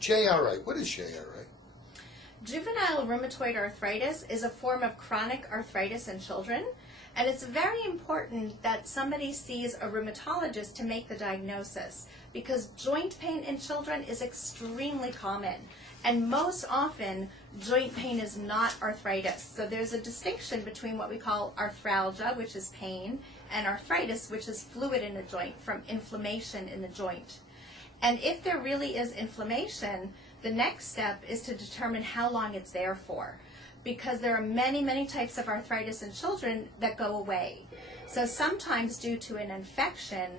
JRA, what is JRA? Juvenile rheumatoid arthritis is a form of chronic arthritis in children, and it's very important that somebody sees a rheumatologist to make the diagnosis, because joint pain in children is extremely common, and most often joint pain is not arthritis. So there's a distinction between what we call arthralgia, which is pain, and arthritis, which is fluid in a joint from inflammation in the joint. And if there really is inflammation, the next step is to determine how long it's there for, because there are many, many types of arthritis in children that go away. So sometimes due to an infection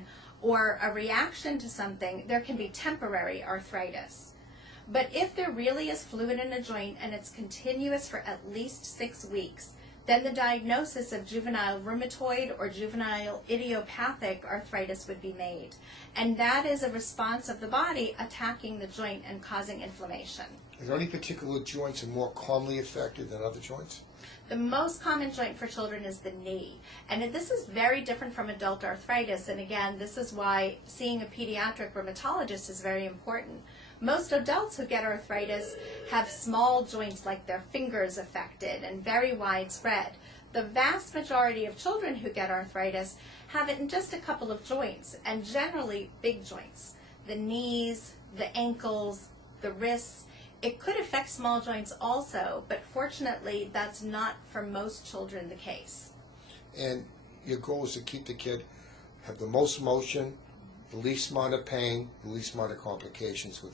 or a reaction to something, there can be temporary arthritis. But if there really is fluid in a joint and it's continuous for at least 6 weeks, then the diagnosis of juvenile rheumatoid or juvenile idiopathic arthritis would be made. And that is a response of the body attacking the joint and causing inflammation. Are there any particular joints that are more commonly affected than other joints? The most common joint for children is the knee. And this is very different from adult arthritis. And again, this is why seeing a pediatric rheumatologist is very important. Most adults who get arthritis have small joints like their fingers affected and very widespread. The vast majority of children who get arthritis have it in just a couple of joints, and generally big joints. The knees, the ankles, the wrists. It could affect small joints also, but fortunately that's not for most children the case. And your goal is to keep the kid have the most motion, the least amount of pain, the least amount of complications with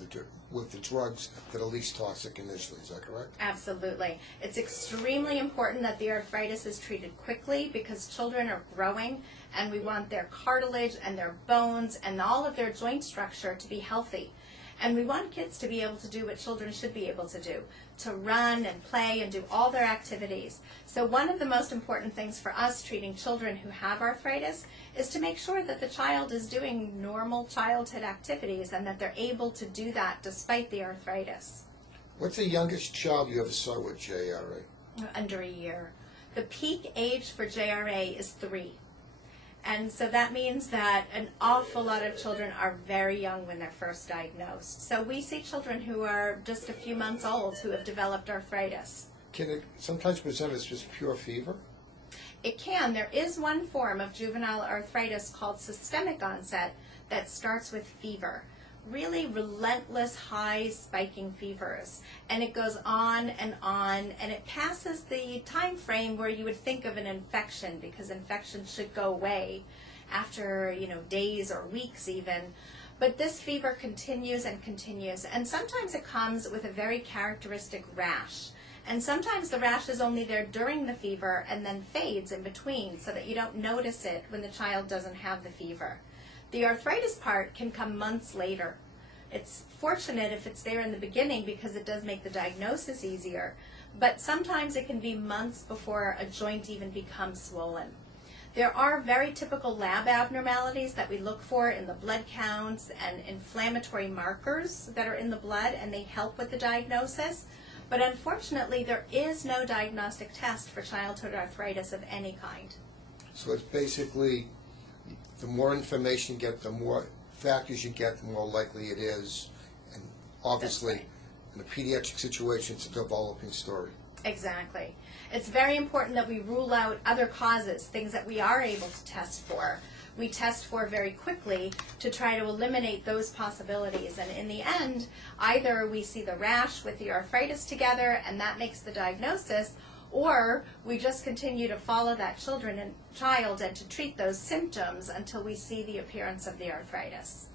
the drugs that are least toxic initially. Is that correct? Absolutely. It's extremely important that the arthritis is treated quickly, because children are growing and we want their cartilage and their bones and all of their joint structure to be healthy. And we want kids to be able to do what children should be able to do, to run and play and do all their activities. So one of the most important things for us treating children who have arthritis is to make sure that the child is doing normal childhood activities and that they're able to do that despite the arthritis. What's the youngest child you ever saw with JRA? Under a year. The peak age for JRA is 3. And so that means that an awful lot of children are very young when they're first diagnosed. So we see children who are just a few months old who have developed arthritis. Can it sometimes present as just pure fever? It can. There is one form of juvenile arthritis called systemic onset that starts with fever. Really relentless, high, spiking fevers. And it goes on, and it passes the time frame where you would think of an infection, because infection should go away after, days or weeks even. But this fever continues and continues, and sometimes it comes with a very characteristic rash. And sometimes the rash is only there during the fever and then fades in between, so that you don't notice it when the child doesn't have the fever. The arthritis part can come months later. It's fortunate if it's there in the beginning, because it does make the diagnosis easier, but sometimes it can be months before a joint even becomes swollen. There are very typical lab abnormalities that we look for in the blood counts and inflammatory markers that are in the blood, and they help with the diagnosis. But unfortunately, there is no diagnostic test for childhood arthritis of any kind. So it's basically, the more information you get, the more factors you get, the more likely it is. And obviously, right. In a pediatric situation, it's a developing story. Exactly. It's very important that we rule out other causes, things that we are able to test for. We test for very quickly to try to eliminate those possibilities. And in the end, either we see the rash with the arthritis together and that makes the diagnosis, or we just continue to follow that child and to treat those symptoms until we see the appearance of the arthritis.